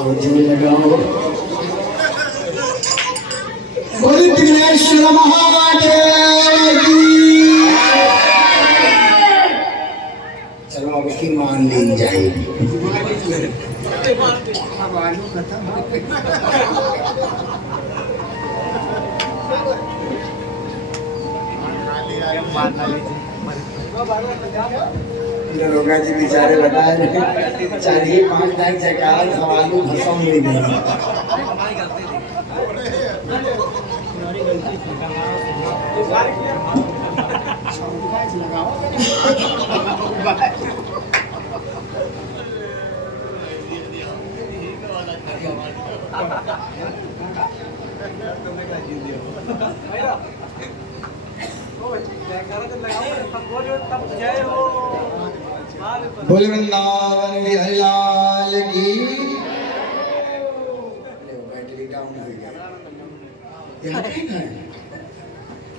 आओ जोर लगाओ। बोल विघ्नेश्वर महादेव की। चलो अब की मान ली जाएगी। दरोगा जी बेचारे बता रहे 4-5 लाख जकात सवालों खत्म हो गई। बोल वृंदावन बिहारी लाल की। बैटरी डाउन हो गया।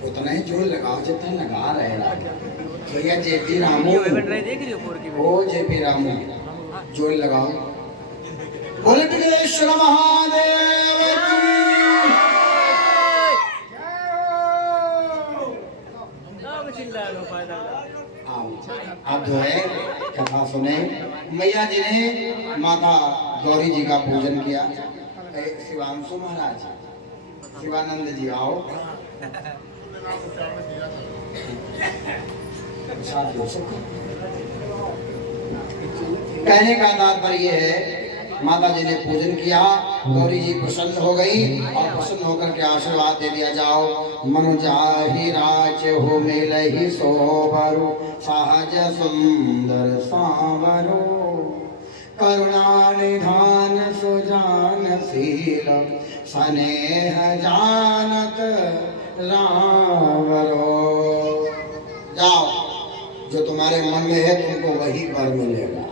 उतना ही जोर लगाओ जितना लगा रहे भैया। जेपी रामू ओ जेपी रामू जोर लगाओ। बोले विघ्नेश्वर महादेव की। अब जो है कथा सुने। मैया जी ने माता गौरी जी का पूजन किया। शिवांशु महाराज शिवानंद जी आओ। कहने का तात्पर्य है माता जी ने पूजन किया, गौरी जी प्रसन्न हो गई और प्रसन्न होकर के आशीर्वाद दे दिया जाओ। मनु जाहि राज हो मेल ही सोवरु सहज सुंदर सावरो करुणा निधान सुजानशील स्नेह जानत रावरो। जाओ जो तुम्हारे मन में है तुमको वही वर मिलेगा।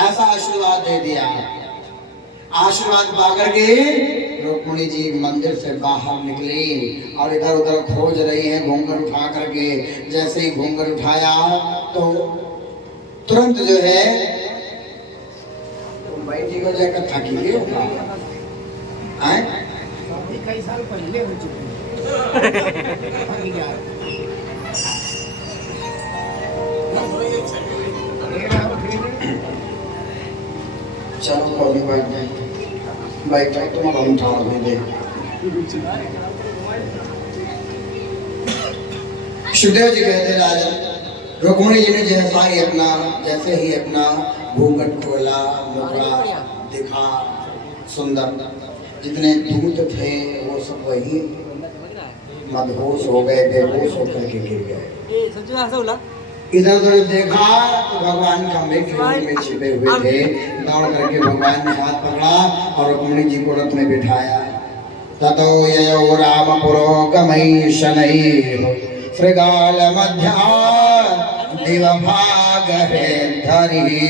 ऐसा आशीर्वाद दे दिया। आशीर्वाद पाकर के रुक्मिणी जी मंदिर से बाहर निकली और इधर उधर खोज रही है घूंघट उठा करके। जैसे ही घूंघट उठाया तो तुरंत जो है भाई जी को जाकर थकी गई होगा। कई साल पहले हो चुके चलो कोई बात नहीं, बैठ जाए तुम हम उठा दे। सुखदेव जी कहते राजन रुक्मिणी जी ने जैसे ही अपना घूंघट खोला, मुखड़ा दिखा सुंदर, जितने दूत थे वो सब वही मदहोश हो गए, बेहोश होकर के गिर गए। इधर उधर देखा तो भगवान खंभे में छिपे हुए थे। दौड़ करके भगवान ने हाथ पकड़ा और रुक्मिणी जी को रथ में बिठाया। ततो ययो राम पुरोगमई शनैः श्रृगाल मध्या दिव भाग है धरी।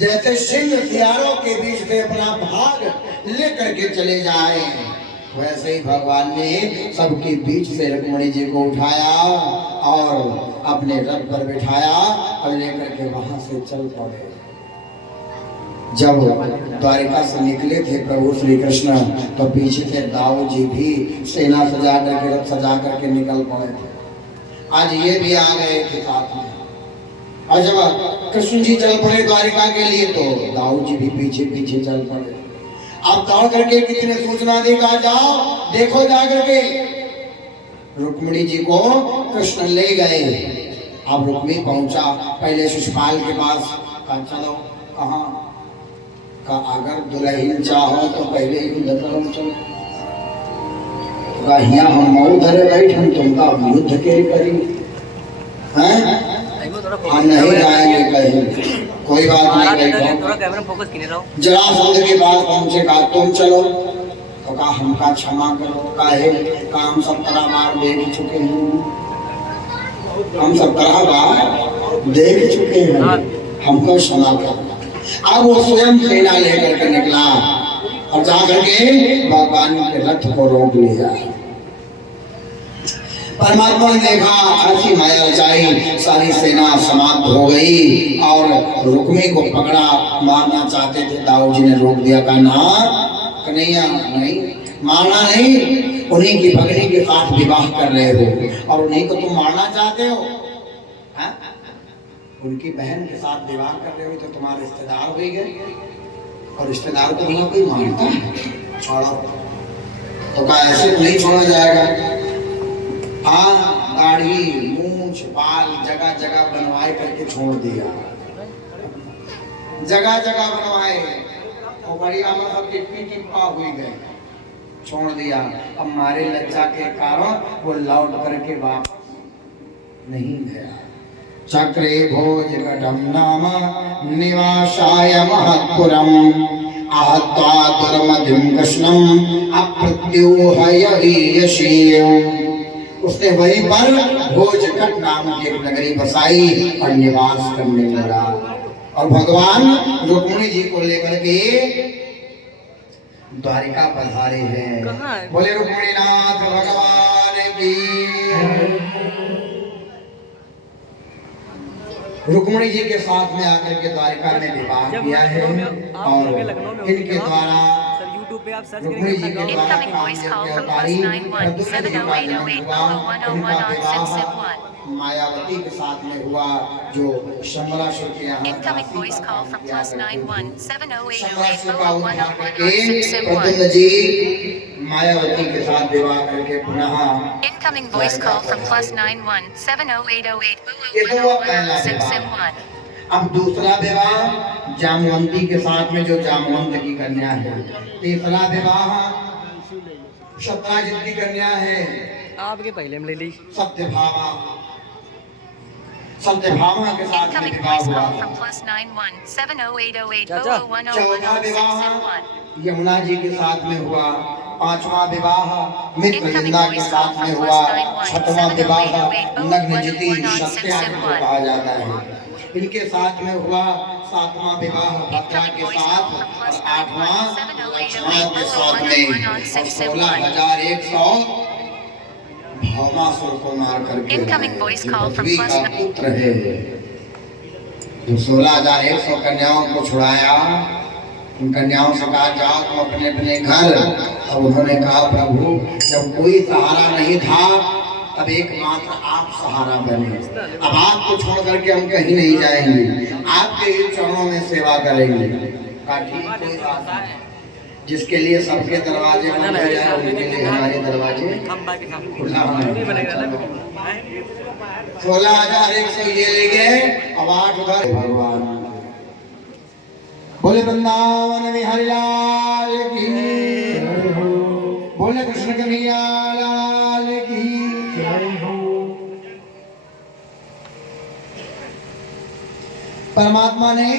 जैसे सिंह सियारों के बीच में अपना भाग लेकर के चले जाए, वैसे ही भगवान ने सबके बीच से रुक्मिणी जी को उठाया और अपने रथ पर बिठाया और लेकर के वहां से चल पड़े। जब द्वारिका से निकले थे प्रभु श्री कृष्ण तो पीछे से दाऊ जी भी सेना सजा करके रथ सजा करके निकल पड़े थे। आज ये भी आ गए थे साथ में। और जब कृष्ण जी चल पड़े द्वारिका के लिए तो दाऊ जी भी पीछे पीछे चल पड़े। अब दौड़ करके कितने सूचना देगा, जाओ देखो जा करके रुक्मिणी जी को कृष्ण ले गए। अब रुक्मिणी पहुंचा, पहले शिशुपाल के पास कहा चलो कहाँ का अगर दुल्हन चाहो तो पहले युद्ध करो चलो। यहाँ हम उधर बैठन तुमका युद्ध के करी हैं, हम नहीं जाएंगे कहीं। कोई बात नहीं, जरासंध के बाद पहुंचे कहा तुम चलो तो कहा हमका क्षमा करो, काहे काम सब तरह बार देख चुके हैं, हम सब तरह बार देख चुके हैं, हमको क्षमा करो। अब वो स्वयं सेना लेकर के निकला और जाकर के भगवान के रथ को रोक लिया। परमात्मा ने देखा ऐसी माया रचाई, सारी सेना समाप्त हो गई और रुक्मी को पकड़ा, मारना चाहते थे। दाऊ जी ने रोक दिया, कहा ना कन्हैया नहीं, मारना नहीं, उन्हीं की भगनी के साथ विवाह कर रहे हो और उन्हीं को तुम मारना चाहते हो। हा? उनकी बहन के साथ विवाह कर रहे हो तो तुम्हारे रिश्तेदार हो गए, और रिश्तेदार को भला कोई मानता है? छोड़ो। तो कहा ऐसे नहीं छोड़ा जाएगा। हाँ, दाढ़ी मूंछ बाल जगह जगह बनवाए करके छोड़ दिया, जगह जगह बनवाए और बढ़िया मतलब टिप्पी टिप्पा हुई गए, छोड़ दिया। अब हमारे लज्जा के कारण वो लौट करके वापस नहीं गया। चक्रे भोज घटम नाम निवासाय महत्पुरम आहत्वा दुर्मधिम कृष्णम अप्रत्यूहय ईयशीयम्। उसने वहीं पर भोजकट नाम की एक नगरी बसाई और निवास करने लगा और भगवान रुक्मिणी जी को लेकर के द्वारिका पधारे हैं। बोले रुक्मिणी नाथ भगवान की। रुक्मिणी जी के साथ में आकर के द्वारिका में विवाह किया है और इनके द्वारा पे आप सर्च रुक्मिणी जी के द्वारा मायावती के साथ में हुआ जो शंबरासुर के यहाँ प्रद्युम्न जी मायावती के साथ विवाह करके पुनः Incoming voice call from +91 70808 अब दूसरा विवाह जामवंती के साथ में जो जामवंत की कन्या है। तीसरा विवाह सत्यजित की कन्या है, आपके पहले में ले ली सत्यभामा, सत्यभामा के साथ में Incoming विवाह voice हुआ। call from +91 70808 चौथा विवाह यमुना जी के साथ में हुआ। पांचवा विवाह मित्रलिंदा के साथ में हुआ। छठवां विवाह नग्नजिति सत्याग्रह को कहा जाता है, इनके साथ में हुआ। सातवां विवाह भद्रा के साथ और आठवां लक्ष्मण के साथ में और 16,100 भौमासुर को मार करके Incoming voice call from पृथ्वी का पुत्र है जो 16,100 कन्याओं को छुड़ाया। उन कन्याओं से कहा जाओ तुम अपने अपने घर। अब उन्होंने कहा प्रभु जब कोई सहारा नहीं था तब एकमात्र आप सहारा बने, अब आपको छोड़ करके हम कहीं नहीं जाएंगे, आपके ही चरणों में सेवा करेंगे। कहा ठीक कोई बात नहीं, जिसके लिए सबके दरवाजे बंद हो जाए उनके लिए हमारे दरवाजे खुला होने। 16,100 ये ले गए, अब 8 उधर। भगवान बोले वृंदावन बिहारी लाल की, बोले कृष्ण कन्हैया लाल की। परमात्मा ने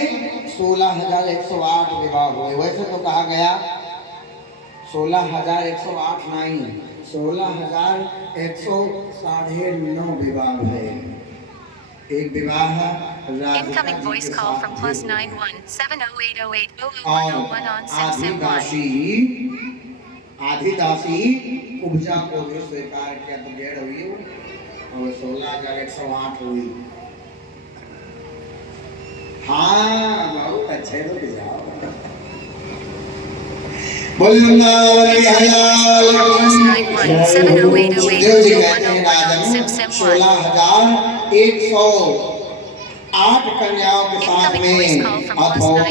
16,108 विवाह हुए। वैसे तो कहा गया 16,108 नहीं, 16,109 विवाह है। एक विवाह Incoming voice call from +91 70808 और 001 on 671 आधी दासी उपजा को भी स्वीकार किया तो 1.5 हुई और 16,108 हुई। हाँ बहुत अच्छे तो जाओ। बोल वृंदावन बिहारी लाल की। सुखदेव जी कहते हैं राजन 16,108 कन्याओं के साथ में अथवा